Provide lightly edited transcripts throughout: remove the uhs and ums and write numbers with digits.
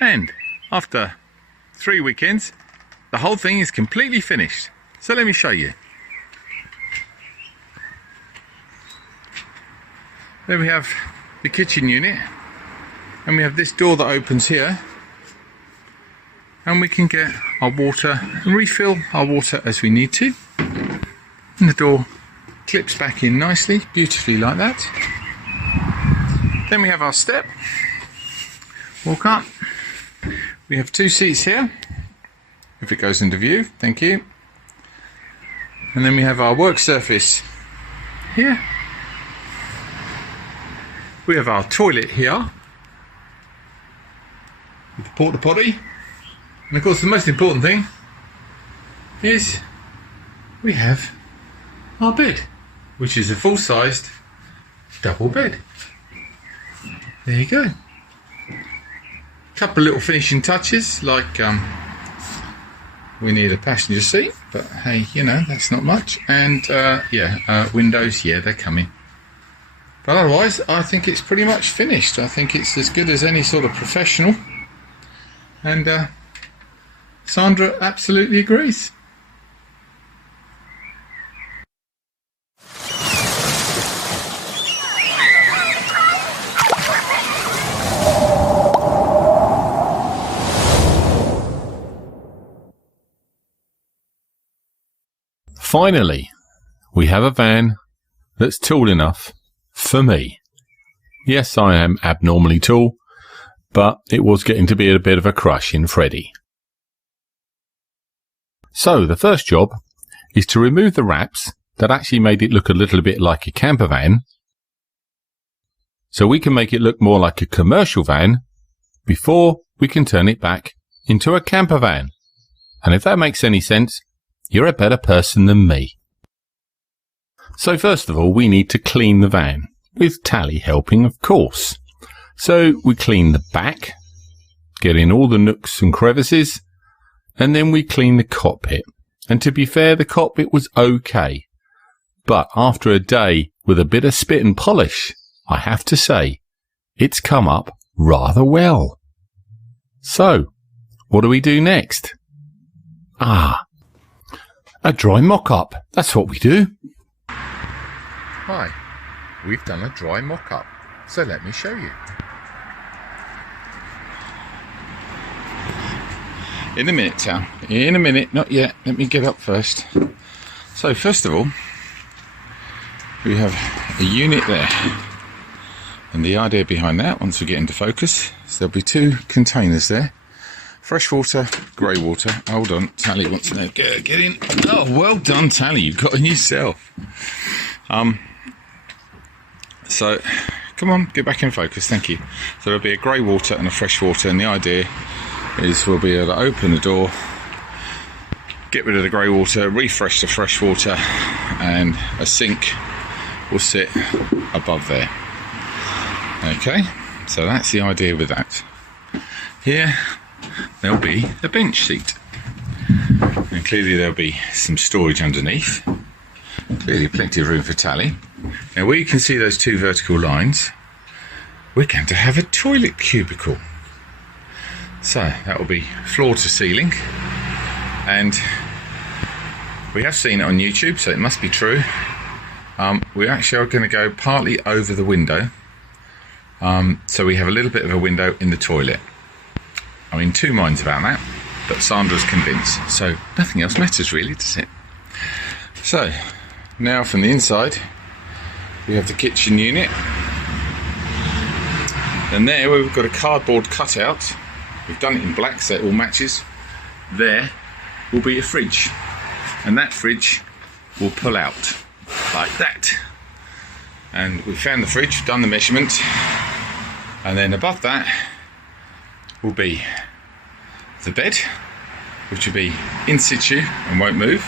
And after 3 weekends, the whole thing is completely finished. So let me show you. There we have the kitchen unit, and we have this door that opens here, and we can get our water and refill our water as we need to. And the door clips back in nicely, beautifully like that. Then we have our step. Walk up. We have 2 seats here, if it goes into view, thank you. And then we have our work surface here. We have our toilet here with the porta potty, and of course the most important thing is we have our bed, which is a full-sized double bed. There you go. Couple of little finishing touches, like we need a passenger seat, but hey, you know, that's not much. And windows, yeah, they're coming. But otherwise, I think it's pretty much finished. I think it's as good as any sort of professional. And Sandra absolutely agrees. Finally, we have a van that's tall enough for me. Yes, I am abnormally tall, but it was getting to be a bit of a crush in Freddie. So the first job is to remove the wraps that actually made it look a little bit like a camper van, so we can make it look more like a commercial van before we can turn it back into a camper van. And if that makes any sense, you're a better person than me. So first of all, we need to clean the van, with Tally helping, of course. So we clean the back, get in all the nooks and crevices, and then we clean the cockpit. And to be fair, the cockpit was okay. But after a day with a bit of spit and polish, I have to say, it's come up rather well. So, what do we do next? A dry mock-up. That's what we do. Hi, we've done a dry mock-up, so let me show you. In a minute, Tal. In a minute, not yet. Let me get up first. So first of all, we have a unit there. And the idea behind that, once we get into focus, is there'll be 2 containers there. Fresh water, grey water. Hold on, Tally wants to know. Get in. Oh, well done, Tally. You've got in yourself. So, come on, get back in focus. Thank you. So there'll be a grey water and a fresh water, and the idea is we'll be able to open the door, get rid of the grey water, refresh the fresh water, and a sink will sit above there. Okay, so that's the idea with that. Here there'll be a bench seat, and clearly there'll be some storage underneath. Clearly plenty of room for Tally. Now where you can see those 2 vertical lines, we're going to have a toilet cubicle. So that will be floor to ceiling, and we have seen it on YouTube, so it must be true. We actually are going to go partly over the window, so we have a little bit of a window in the toilet. I'm in 2 minds about that, but Sandra's convinced, so nothing else matters really, does it? So now from the inside we have the kitchen unit, and there we've got a cardboard cutout. We've done it in black so it all matches. There will be a fridge, and that fridge will pull out like that. And we found the fridge, done the measurement, and then above that will be the bed, which will be in situ and won't move.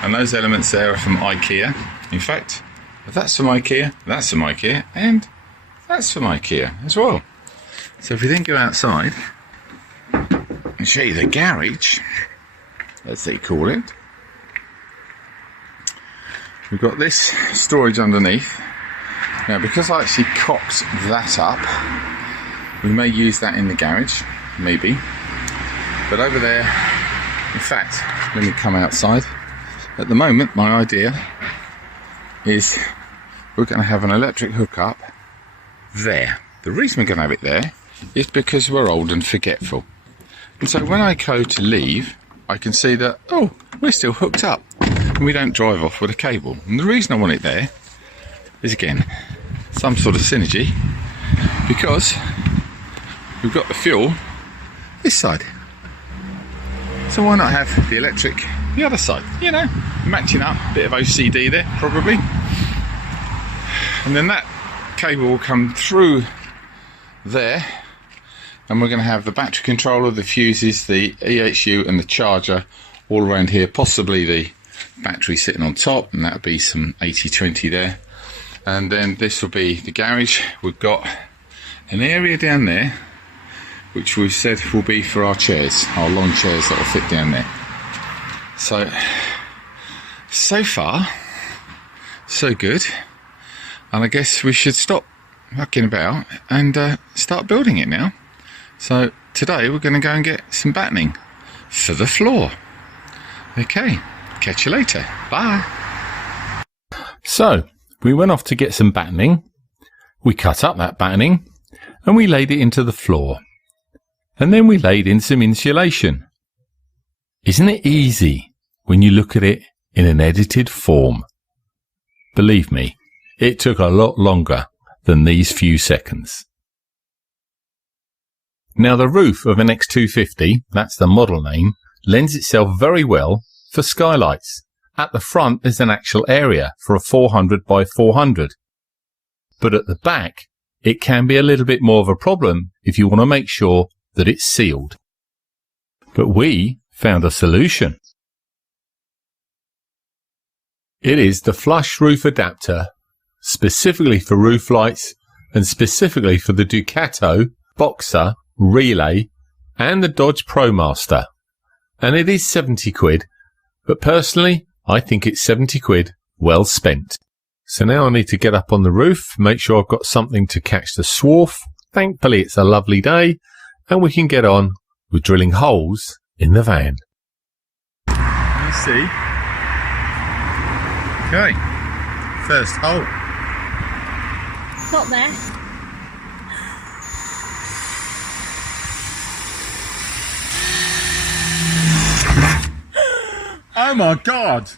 And those elements there are from IKEA. In fact, that's from IKEA, that's from IKEA, and that's from IKEA as well. So if we then go outside and show you the garage, as they call it, we've got this storage underneath. Now because I actually cocked that up, We may use that in the garage, maybe. But over there, in fact, let me come outside. At the moment, my idea is we're going to have an electric hookup there. The reason we're going to have it there is because we're old and forgetful. And so when I go to leave, I can see that, oh, we're still hooked up and we don't drive off with a cable. And the reason I want it there is, again, some sort of synergy, because we've got the fuel this side. So why not have the electric the other side? You know, matching up, a bit of OCD there, probably. And then that cable will come through there, and we're going to have the battery controller, the fuses, the EHU and the charger all around here, possibly the battery sitting on top, and that'll be some 80/20 there. And then this will be the garage. We've got an area down there which we've said will be for our chairs, our lawn chairs that will fit down there. So far so good, and I guess we should stop mucking about and start building it now. So today we're going to go and get some battening for the floor. Okay, catch you later. Bye. So we went off to get some battening. We cut up that battening and we laid it into the floor. And then we laid in some insulation. Isn't it easy when you look at it in an edited form? Believe me, it took a lot longer than these few seconds. Now the roof of an X250, that's the model name, lends itself very well for skylights. At the front there's an actual area for a 400 by 400. But at the back it can be a little bit more of a problem if you want to make sure that it's sealed. But we found a solution. It is the flush roof adapter, specifically for roof lights and specifically for the Ducato, Boxer, Relay and the Dodge ProMaster. And it is 70 quid, but personally I think it's 70 quid well spent. So now I need to get up on the roof, make sure I've got something to catch the swarf. Thankfully it's a lovely day and we can get on with drilling holes in the van. You see? Okay, first hole. Got there. Oh my God!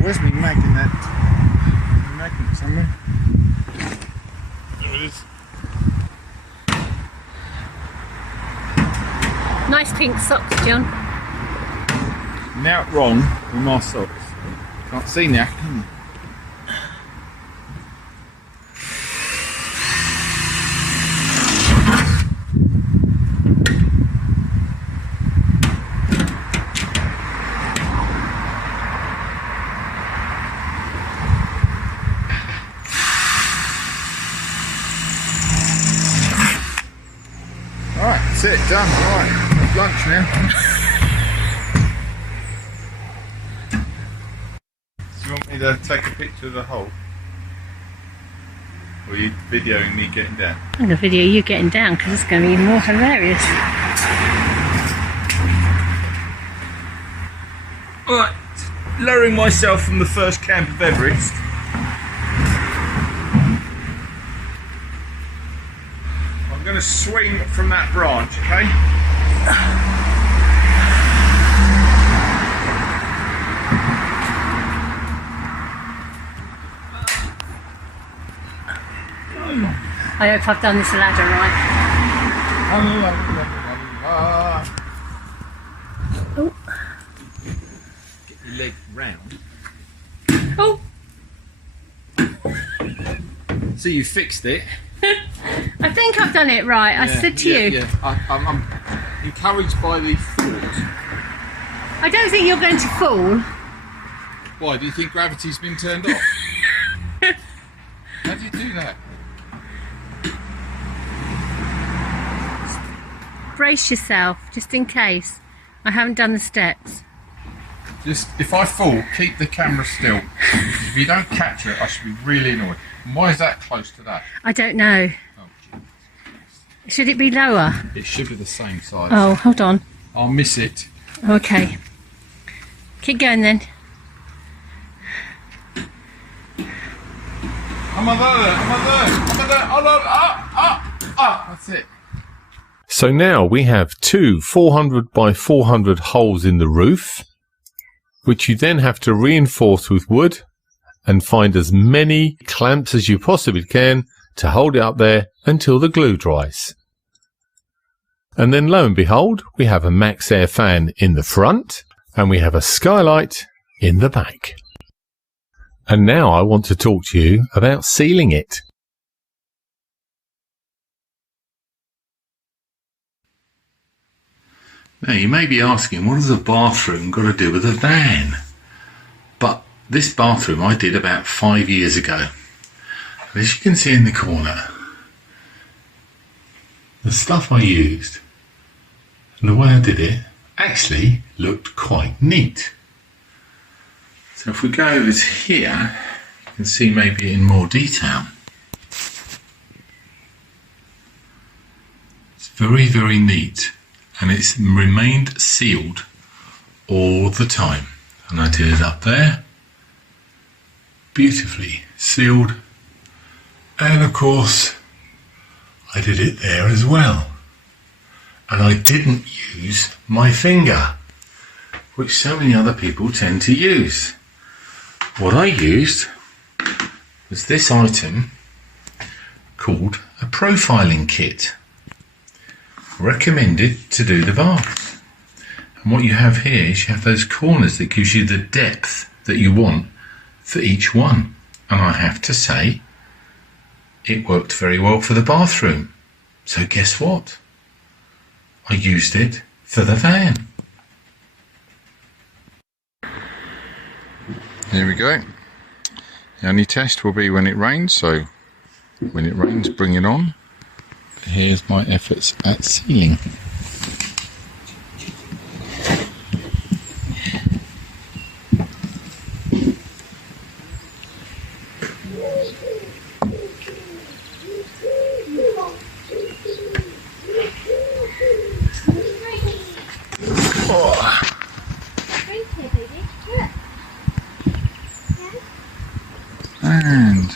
Where's my magnet? Magnet somewhere. There it is. Nice pink socks, John. Now wrong with my socks. Can't see now, can you? That's it, done. Right, have lunch now. Do you want me to take a picture of the hole? Or are you videoing me getting down? I'm going to video you getting down because it's going to be even more hilarious. Alright, lowering myself from the first camp of Everest. I'm going to swing from that branch, okay? I hope I've done this ladder right. Oh. Get your leg round. Oh. So you fixed it. I think I've done it right. I said to you. Yeah. I'm encouraged by the thought. I don't think you're going to fall. Why? Do you think gravity's been turned off? How do you do that? brace yourself, just in case. I haven't done the steps. Just, if I fall, keep the camera still. If you don't capture it, I should be really annoyed. And why is that close to that? I don't know. Oh, Should it be lower? it should be the same size. Oh, hold on. I'll miss it. Okay. Keep going then. I'm on there. That's it. So now we have two 400 by 400 holes in the roof, which you then have to reinforce with wood and find as many clamps as you possibly can to hold it up there until the glue dries. And then lo and behold, we have a Maxxair fan in the front and we have a skylight in the back. And now I want to talk to you about sealing it. Now you may be asking, what has a bathroom got to do with a van? But this bathroom I did about 5 years ago. And as you can see in the corner, the stuff I used and the way I did it actually looked quite neat. So if we go over to here, you can see maybe in more detail. It's very, very neat. And it's remained sealed all the time. And I did it up there, beautifully sealed. And of course, I did it there as well. And I didn't use my finger, which so many other people tend to use. What I used was this item called a profiling kit. Recommended to do the bath. And what you have here is you have those corners that gives you the depth that you want for each one. And I have to say, it worked very well for the bathroom. So guess what? I used it for the van. Here we go. The only test will be when it rains, so when it rains, bring it on. Here's my efforts at sealing. And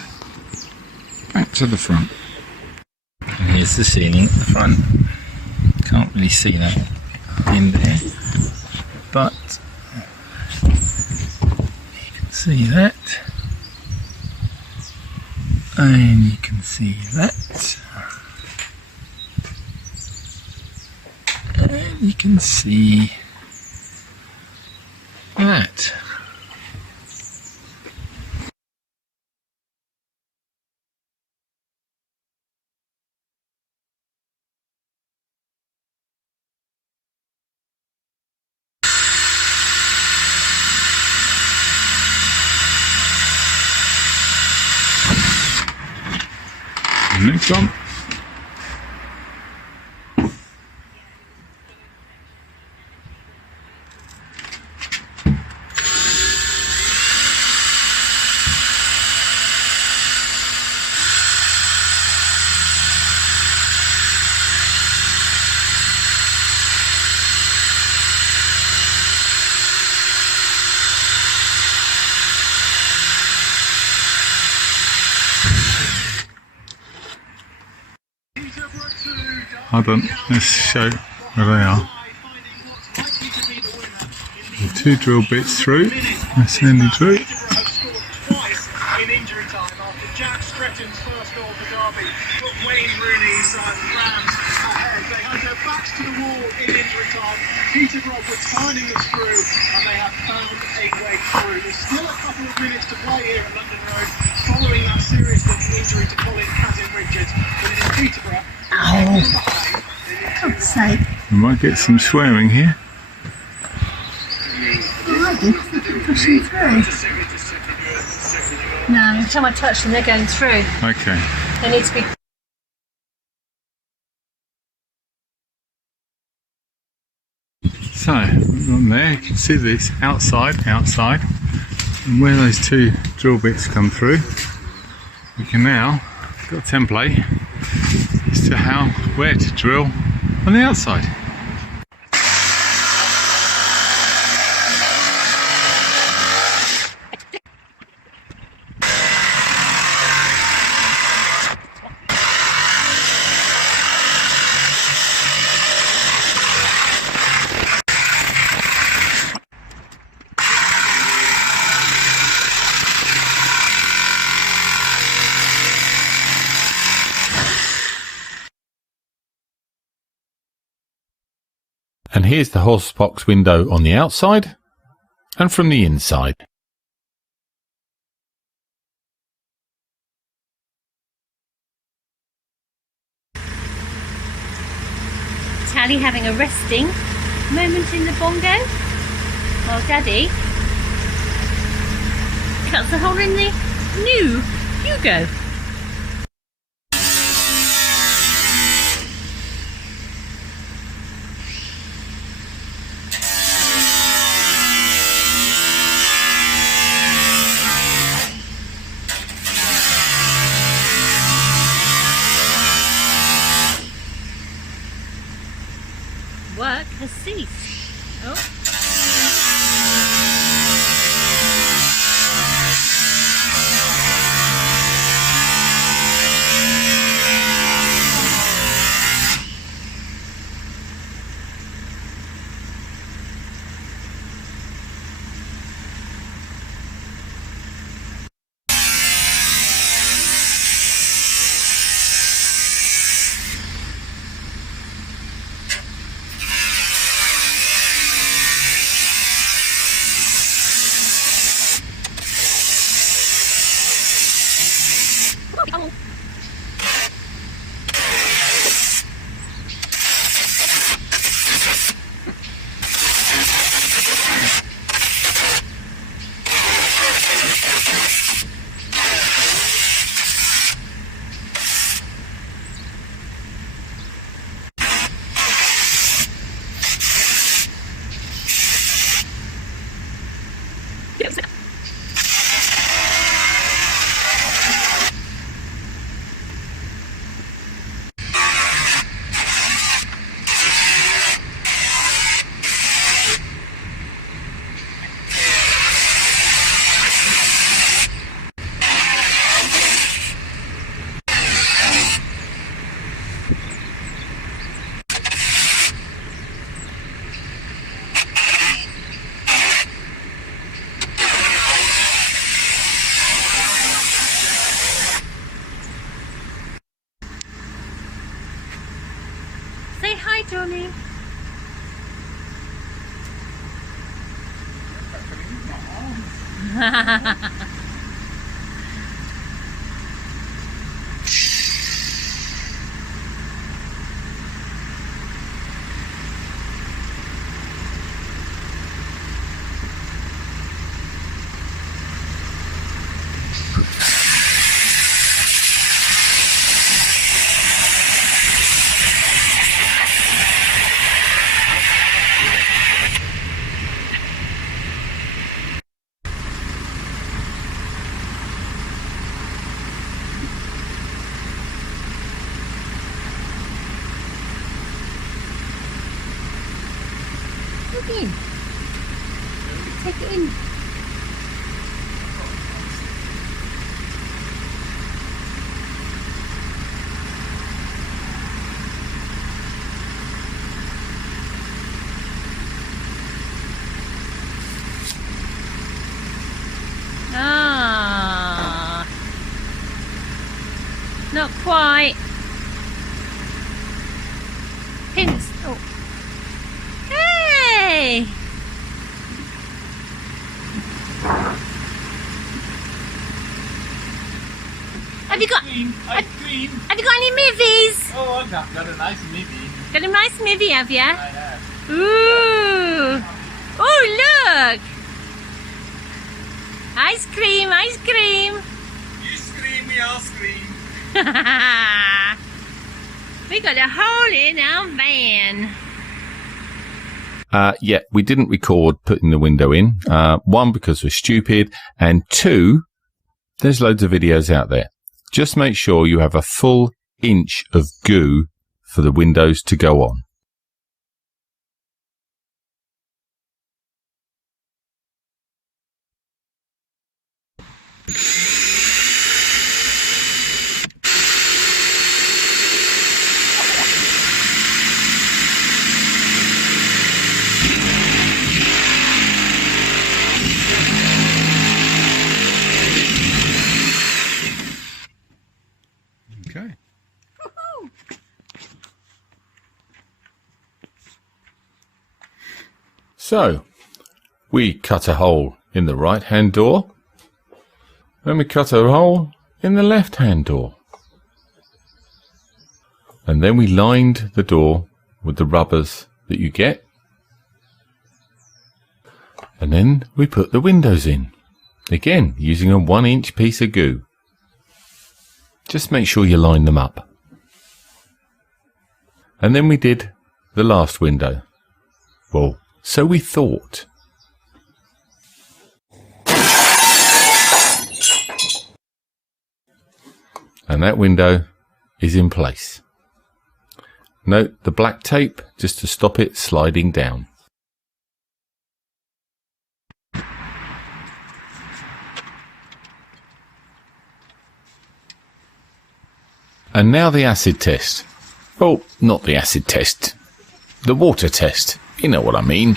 back to the front. And here's the ceiling at the front. Can't really see that in there, but you can see that, and you can see that, and you can see that. Next one. Hold on, let's show where they are. The two drill bits through, that's Sandy through. In injury time after Jack Stretton's first goal for Derby put Wayne Rooney's Rams ahead. They had their backs to the wall in injury time. Peterborough were turning the screw and they have found a way through. There's still a couple of minutes to play here at London Road following that serious looking injury to Colin Kazim-Richards. But it is Peterborough. Oh, God's sake. We might get some swearing here. I did. Pushing through. No, every time I touch them, they're going through. Okay. They need to be So, on there, you can see this outside, and where those two drill bits come through, we can now, got a template as to where to drill on the outside. And here's the horsebox window on the outside and from the inside. Tally having a resting moment in the bongo while Daddy cuts a hole in the new Hugo. Work has ceased. Oh. Say hi, Johnny. Look in. Take it in. Ah, not quite. Pins. Oh. Hey! Have you got? Ice cream. Have you got any movies? Oh, I've got a nice movie. Got a nice movie, have you? I have. Ooh! Oh, look! Ice cream, ice cream! You scream, we all scream. We got a hole in our van. Yeah, we didn't record putting the window in. One, because we're stupid, and two, there's loads of videos out there. Just make sure you have a full inch of goo for the windows to go on. Okay. So, we cut a hole in the right-hand door, then we cut a hole in the left-hand door, and then we lined the door with the rubbers that you get, and then we put the windows in, again using a 1-inch piece of goo. Just make sure you line them up. And then we did the last window. Well, so we thought. And that window is in place. Note the black tape just to stop it sliding down. And now the acid test. Oh, not the acid test. The water test. You know what I mean.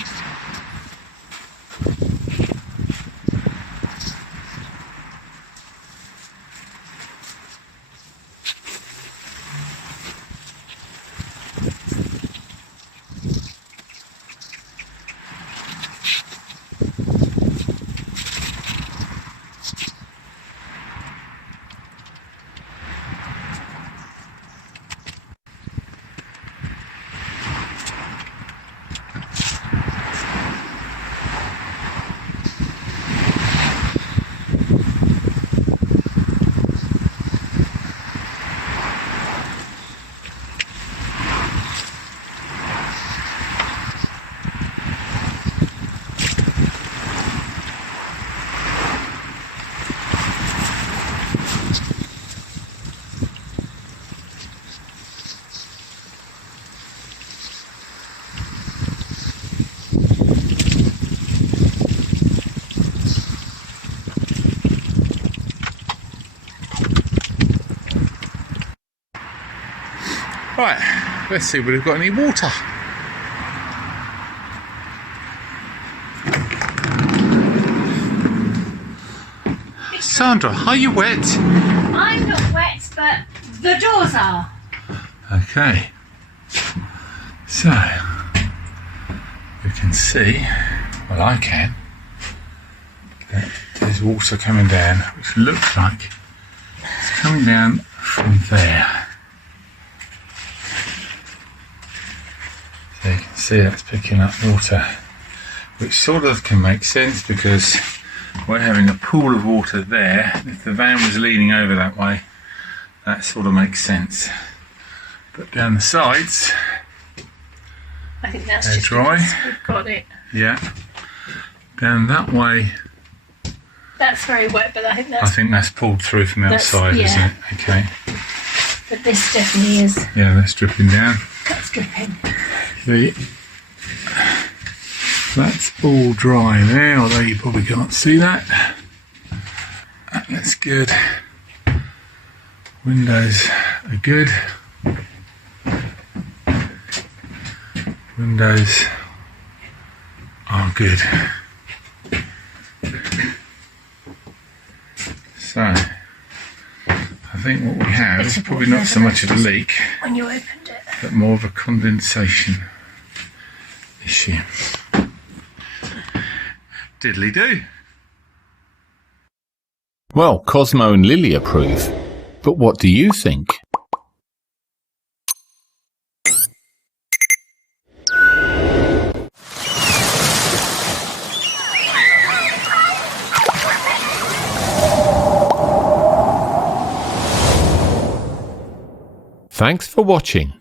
Right, let's see if we've got any water. Sandra, are you wet? I'm not wet, but the doors are. Okay. So, you can see, well I can, that there's water coming down, which looks like it's coming down from there. So you can see that's picking up water, which sort of can make sense because we're having a pool of water there. If the van was leaning over that way, that sort of makes sense. But down the sides, I think that's they're just dry. because we've got it. Yeah. Down that way, That's very wet, but I I think that's pulled through from That's- outside, isn't yeah. it? Okay. But this definitely is. Yeah, that's dripping down. That's dripping. See? That's all dry there, although you probably can't see that. That's good. Windows are good. Windows are good. So, I think what we have is probably not so much of a leak, When you opened it. but more of a condensation issue. Diddly do. Well, Cosmo and Lily approve. But what do you think? Thanks for watching.